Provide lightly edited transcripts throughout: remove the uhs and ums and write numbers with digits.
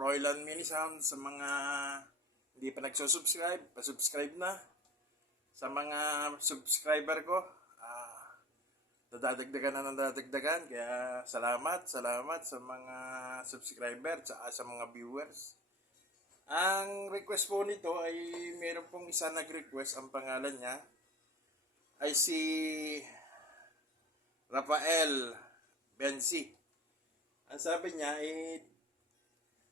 Proilan Mini Sound. Sa mga hindi pa nagsusubscribe, pasubscribe na. Sa mga subscriber ko, dadagdagan na ng dadagdagan. Kaya salamat sa mga subscriber sa mga viewers. Ang request po nito ay meron pong isa nag-request. Ang pangalan niya ay si Rafael Benzi. Ang sabi niya ay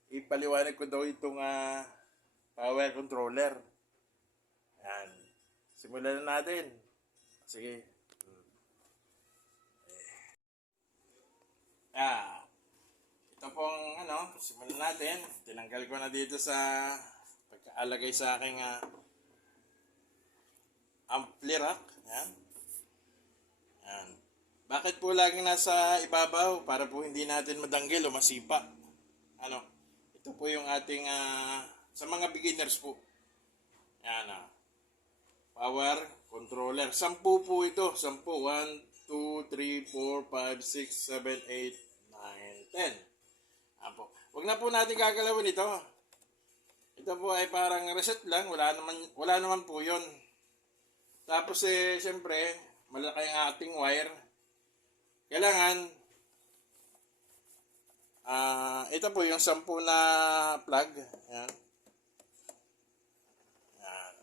ipaliwanag ko daw itong power controller. Yan. Simulan na natin. Sige. Ito pong simulan natin. Tinanggal ko na dito sa pagkaalagay sa aking ampli rack. Yan. Yan. Bakit po laging nasa ibabaw? Para po hindi natin madanggil o masipa. Ito po yung ating sa mga beginners po. Yan power controller. 10 po ito. 10. 1, 2, 3, 4, 5, 6, 7, 8, 9, 10. Yan po. Huwag na po natin gagalawin ito. Ito po ay parang reset lang. Wala naman po yun. Tapos siyempre, malaki ang ating wire. Kailangan, ito po yung 10 na plug. Yan. Yan.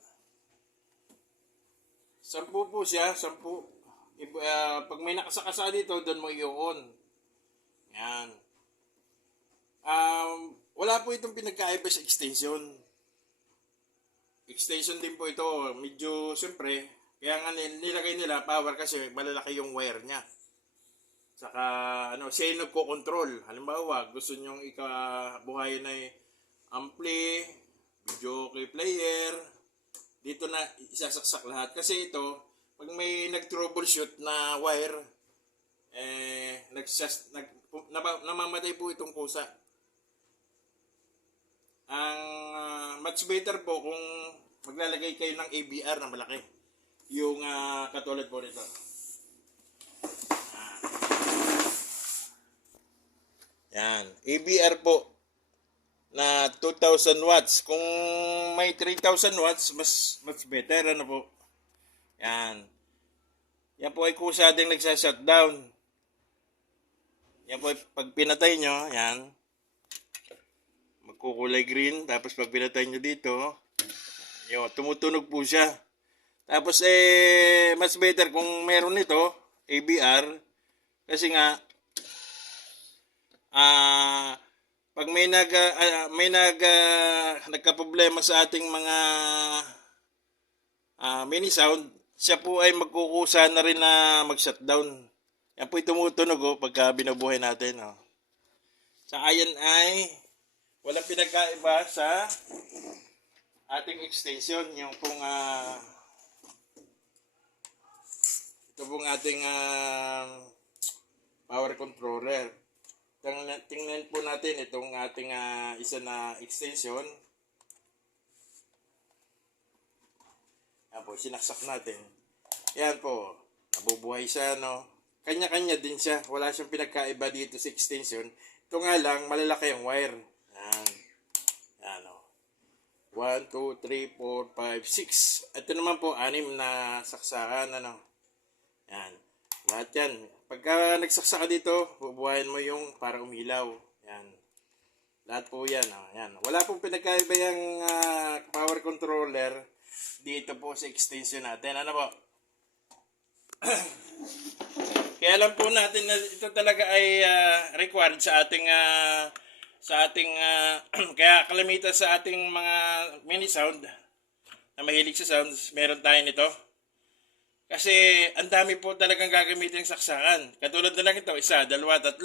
10 po siya, 10. Pag may nakasakasa dito, doon mo i-on. Yan. Wala po itong pinagkaiba sa extension. Extension din po ito. Medyo, siyempre, kaya nga nilagay nila power kasi malalaki yung wire niya. Saka, siya yung nagko-control. Halimbawa, gusto nyong ikabuhayin ay ampli, video okay player, dito na isasaksak lahat. Kasi ito, pag may nag-troubleshoot na wire, namamatay po itong kusa. Ang much better po kung maglalagay kayo ng ABR na malaki. Yung katulad po nito. Yan. ABR po na 2,000 watts. Kung may 3,000 watts, mas better. Po? Yan. Yan po ay kusa ding nagsa-shutdown. Yan po ay pag pinatay nyo, yan. Magkukulay green. Tapos pag pinatay nyo dito, yun, tumutunog po siya. Tapos mas better kung meron nito, ABR. Kasi nga, pag may nagka-problema sa ating mga mini sound, siya po ay magkukusa na rin na mag-shutdown. Yan po tumutunog pagka binubuhay natin. Sa ayan ay walang pinagkaiba sa ating extension. Yung pong ito pong ating power controller. Tingnan po natin itong ating isa na extension. Yan po, sinaksak natin. Yan po, nabubuhay siya, Kanya-kanya din siya. Wala siyang pinagkaiba dito sa extension. Ito nga lang, malalaki ang wire. Yan. Yan, 1, 2, 3, 4, 5, 6. Ito naman po, 6 na saksakan, Yan. Lahat yan. Pagka nagsaksa ka dito, bubuhayin mo yung para umilaw. Yan. Lahat po yan. Yan. Wala pong pinagkaiba yung power controller dito po sa extension natin. Po? Kaya alam po natin na ito talaga ay required sa ating kaya kalamitan sa ating mga mini sound na mahilig sa sounds, meron tayo nito. Kasi ang dami po talagang gagamitin ng saksakan. Katulad na lang ito, 1, 2, 3.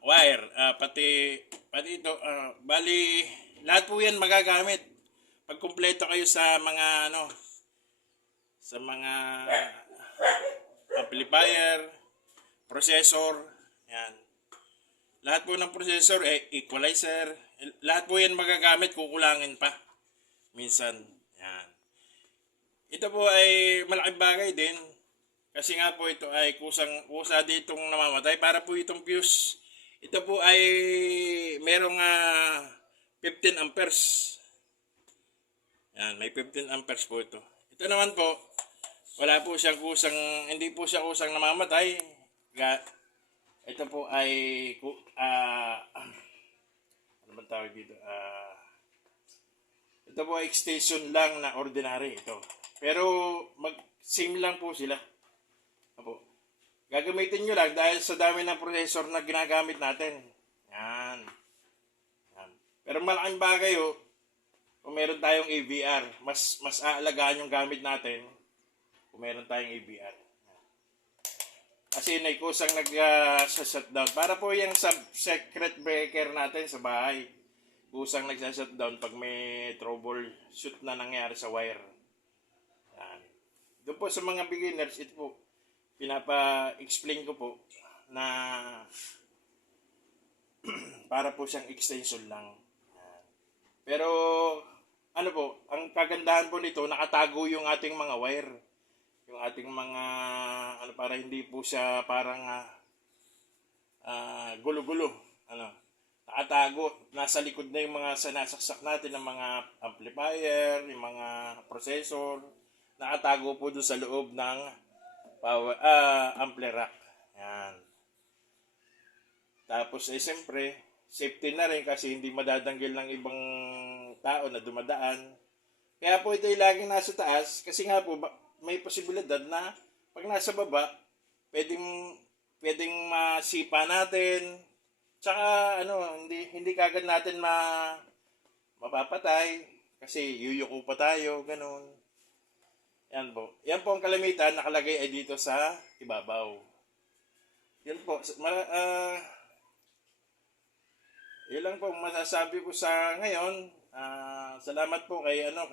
Wire, pati ito, bali lahat po 'yan magagamit. Pag kumpleto kayo sa mga sa mga amplifier, processor, yan. Lahat po ng processor, equalizer, lahat po 'yan magagamit, kukulangin pa minsan. Yan. Ito po ay malaking bagay din kasi nga po ito ay kusa ditong namamatay para po itong fuse. Ito po ay merong 15 amperes. Yan, may 15 amperes po ito. Ito naman po, wala po siyang kusang, hindi po siya kusang namamatay. Ito po ay, ano ba tawag dito? Ito po ay extension lang na ordinary ito. Pero mag-same lang po sila. Apo. Gagamitin nyo lang dahil sa dami ng processor na ginagamit natin. Yan. Yan. Pero malaking bagay kung meron tayong AVR, mas aalagaan yung gamit natin kung meron tayong AVR. Kasi kusang nag-shutdown. Para po yung secret breaker natin sa bahay. Kusang nag-shutdown pag may troubleshoot na nangyari sa wire. Yan. Doon po sa mga beginners, ito po, pinapa-explain ko po na para po siyang extension lang. Yan. Pero, ano po, ang kagandahan po nito, nakatago yung ating mga wire. Yung ating mga, para hindi po siya parang gulo-gulo. Nakatago. Nasa likod na yung mga sinasaksak natin ng mga amplifier, yung mga processor. Nakatago po doon sa loob ng power, ampli rack. Yan. Tapos, siyempre, safety na rin kasi hindi madadanggil ng ibang tao na dumadaan. Kaya po ito yung laging nasa taas kasi nga po, may posibilidad na pag nasa baba, pwedeng masipa natin. Tsaka hindi kagad natin mapapatay kasi yuyuko pa tayo, ganun. Yan po. Yan po ang kalamitan nakalagay ay dito sa ibabaw. Yan po. Yun lang po masasabi ko sa ngayon. Salamat po kay ano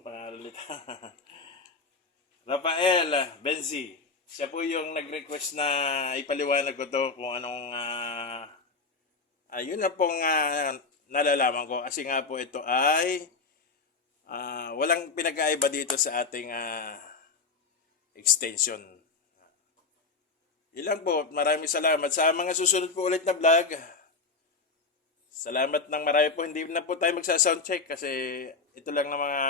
pangalan nito? Rafael Benzi. Siya po yung nag-request na ipaliwanag ko to kung anong yun na pong nalalaman ko. Kasi nga po ito ay walang pinag-aiba dito sa ating extension. Yun lang po. Maraming salamat. Sa mga susunod po ulit na vlog, salamat ng marami po. Hindi na po tayo magsa-soundcheck kasi ito lang na mga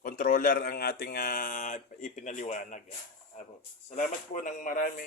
controller ang ating ipinaliwanag. Salamat po ng marami.